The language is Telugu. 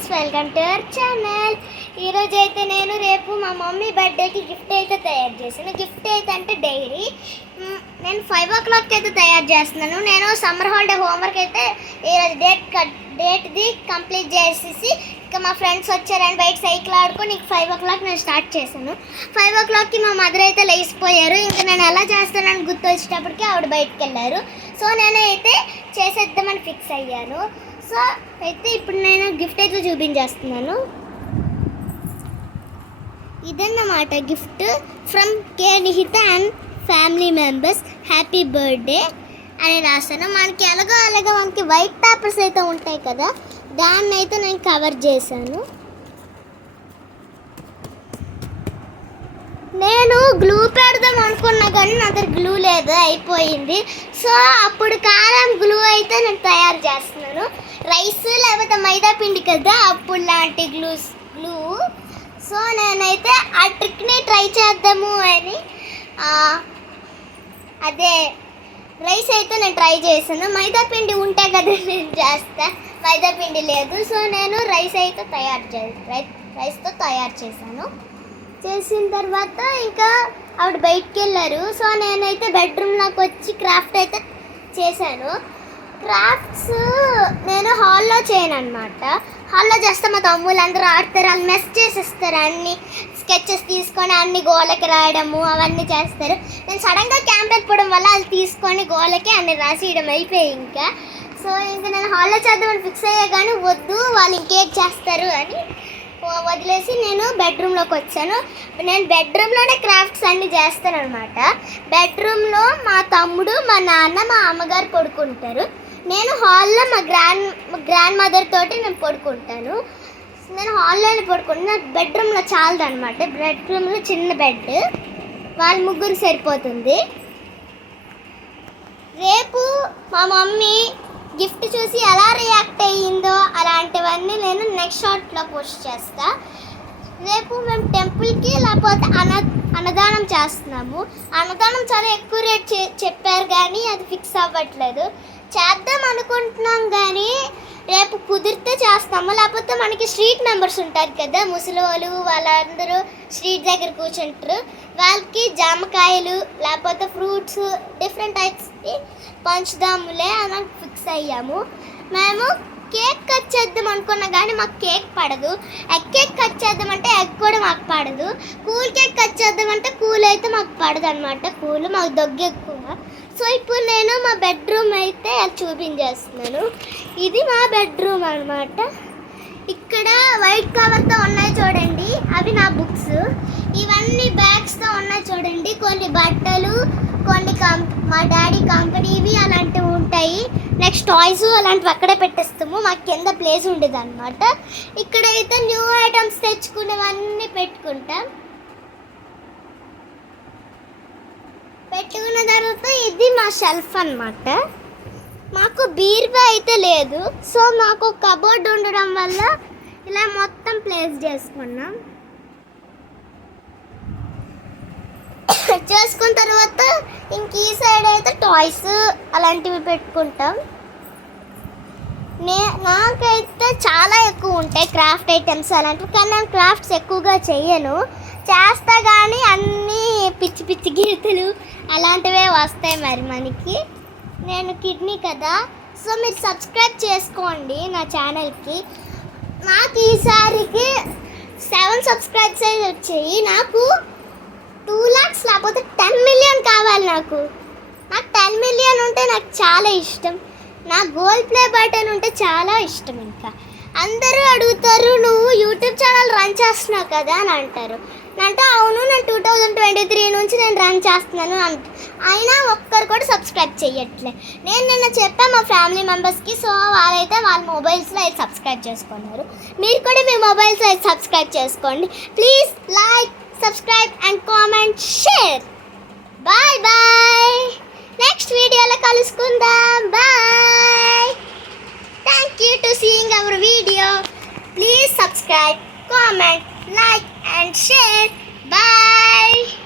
Friends, welcome to our channel. ఈరోజు అయితే నేను రేపు మా మమ్మీ బర్త్డేకి గిఫ్ట్ అయితే తయారు చేశాను. గిఫ్ట్ అయితే అంటే డైరీ. నేను 5 o'clock అయితే తయారు చేస్తున్నాను. నేను సమ్మర్ హాలిడే హోంవర్క్ అయితే ఈరోజు డేట్ది కంప్లీట్ చేసేసి ఇంకా మా ఫ్రెండ్స్ వచ్చారని బయట సైకిల్ ఆడుకొని ఇంక 5 o'clock నేను స్టార్ట్ చేశాను. 5 o'clockకి మా మదర్ అయితే లేచిపోయారు. ఇంకా నేను ఎలా చేస్తానని గుర్తు వచ్చేటప్పటికి ఆవిడ బయటకు వెళ్ళారు. సో నేనైతే చేసేద్దామని ఫిక్స్ అయ్యాను. సో అయితే ఇప్పుడు నేను గిఫ్ట్ అయితే చూపించేస్తున్నాను. ఇదన్నమాట gift from K Nihitha and family members, happy birthday అని రాస్తాను. మనకి అలాగా మనకి వైట్ పేపర్స్ అయితే ఉంటాయి కదా, దాన్ని అయితే నేను కవర్ చేశాను. నేను గ్లూ పెడదాం అనుకున్నా కానీ నా దగ్గర గ్లూ లేదు, అయిపోయింది. సో అప్పుడు కారం గ్లూ అయితే నేను తయారు చేస్తున్నాను. రైస్ లేకపోతే మైదా పిండి కదా అప్పుడు లాంటి గ్లూ. సో నేనైతే ఆ ట్రిక్ని ట్రై చేద్దాము అని అదే రైస్ అయితే నేను ట్రై చేశాను. మైదా పిండి ఉంటే కదా నేను చేస్తా, మైదా పిండి లేదు. సో నేను రైస్తో తయారు చేశాను. చేసిన తర్వాత ఇంకా ఆవిడ బయటికి వెళ్ళారు. సో నేనైతే బెడ్రూమ్లోకి వచ్చి క్రాఫ్ట్ అయితే చేశాను. క్రాఫ్ట్స్ నేను హాల్లో చేయను అనమాట. హాల్లో చేస్తే మా తమ్ముళ్ళు అందరూ ఆడతారు, వాళ్ళు మెస్ చేసేస్తారు. అన్ని స్కెచెస్ తీసుకొని అన్ని గోడకి రాయడము అవన్నీ చేస్తారు. నేను సడన్గా క్యాంప్ వెళ్ళిపోవడం వల్ల వాళ్ళు తీసుకొని గోడకి అన్ని రాసేయడం అయిపోయాయి. ఇంకా సో ఇంకా నేను హాల్లో చేద్దామని ఫిక్స్ అయ్యా కానీ వద్దు, వాళ్ళు ఇంకేం చేస్తారు అని వదిలేసి నేను బెడ్రూమ్లోకి వచ్చాను. నేను బెడ్రూమ్లోనే క్రాఫ్ట్స్ అన్నీ చేస్తాను అనమాట. బెడ్రూమ్లో మా తమ్ముడు, మా నాన్న, మా అమ్మగారు పడుకుంటారు. నేను హాల్లో మా గ్రాండ్ మదర్ తోటి నేను పడుకుంటాను. నేను హాల్లోనే పడుకుంటాను. నాకు బెడ్రూమ్లో చాలదు అనమాట. బెడ్రూమ్లో చిన్న బెడ్, వాళ్ళ ముగ్గురు సరిపోతుంది. రేపు మా మమ్మీ గిఫ్ట్ చూసి ఎలా రియాక్ట్ అయ్యిందో అలాంటివన్నీ నేను నెక్స్ట్ షార్ట్లో పోస్ట్ చేస్తా. రేపు మేము టెంపుల్కి లేకపోతే అన్నదానం చేస్తున్నాము. అన్నదానం చాలా ఎక్కువ రేట్ చెప్పారు కానీ అది ఫిక్స్ అవ్వట్లేదు. చేద్దాం అనుకుంటున్నాం కానీ రేపు కుదిరితే చేస్తాము. లేకపోతే మనకి స్ట్రీట్ మెంబర్స్ ఉంటారు కదా, ముసలి వాళ్ళందరూ స్ట్రీట్ దగ్గర కూర్చుంటారు. వాళ్ళకి జామకాయలు లేకపోతే ఫ్రూట్స్ డిఫరెంట్ టైప్స్కి పంచుదాములే అని ఫిక్స్ అయ్యాము. మేము కేక్ కట్ చేద్దాం అనుకున్నా కానీ మాకు కేక్ పడదు. ఎగ్ కేక్ కట్ చేద్దామంటే ఎగ్ కూడా మాకు పడదు. కూల్ కేక్ కట్ చేద్దామంటే కూల్ అయితే మాకు పడదు అనమాట. కూల్ మాకు దగ్గు ఎక్కువ. సో ఇప్పుడు నేను మా బెడ్రూమ్ అయితే చూపించేస్తున్నాను. ఇది మా బెడ్రూమ్ అనమాట. ఇక్కడ వైట్ కవర్తో ఉన్నాయి చూడండి, అవి నా బుక్స్. ఇవన్నీ బ్యాగ్స్తో ఉన్నాయి చూడండి, కొన్ని బట్టలు, కొన్ని మా డాడీ కంపెనీవి అలాంటివి ఉంటాయి. నెక్స్ట్ టాయ్స్ అలాంటివి అక్కడే పెట్టేస్తాము, మాకు కింద ప్లేస్ ఉండేది అనమాట. ఇక్కడైతే న్యూ ఐటమ్స్ తెచ్చుకునేవన్నీ పెట్టుకుంటాం. పెట్టుకున్న తర్వాత ఇది మా షెల్ఫ్ అనమాట. మాకు బీరువా అయితే లేదు. సో మాకు కబోర్డ్ ఉండడం వల్ల ఇలా మొత్తం ప్లేస్ చేసుకున్నాం. చేసుకున్న తర్వాత ఇంక ఈ సైడ్ అయితే టాయ్స్ అలాంటివి పెట్టుకుంటాం. నాకైతే చాలా ఎక్కువ ఉంటాయి క్రాఫ్ట్ ఐటమ్స్ అలాంటివి, కానీ నేను క్రాఫ్ట్స్ ఎక్కువగా చెయ్యను. చేస్తా కానీ అన్నీ పిచ్చి పిచ్చి గీతలు అలాంటివే వస్తాయి మరి మనకి. నేను కిడ్నీ కదా, సో మీరు సబ్స్క్రైబ్ చేసుకోండి నా ఛానల్కి. నాకు ఈసారికి 7 సబ్స్క్రైబ్స్ అయితే వచ్చాయి. నాకు 2 lakhs లేకపోతే 10 million కావాలి. నాకు 10 million ఉంటే నాకు చాలా ఇష్టం. నా గోల్డ్ ప్లే బటన్ ఉంటే చాలా ఇష్టం. ఇంకా అందరూ అడుగుతారు, నువ్వు యూట్యూబ్ ఛానల్ రన్ చేస్తున్నావు కదా అని అంటారు. అంటే అవును, నేను 2023 నుంచి నేను రన్ చేస్తున్నాను అయినా ఒక్కరు కూడా సబ్స్క్రైబ్ చేయట్లే. నేను నిన్న చెప్పాను మా ఫ్యామిలీ మెంబర్స్కి. సో వాళ్ళైతే వాళ్ళ మొబైల్స్లో అయితే సబ్స్క్రైబ్ చేసుకున్నారు. మీరు కూడా మీ మొబైల్స్లో అయితే సబ్స్క్రైబ్ చేసుకోండి. Please like, subscribe and comment, share. Bye bye. Next వీడియోలో కలుసుకుందాం. Bye. Thank you to seeing our video. Please subscribe, comment, like and share. Bye.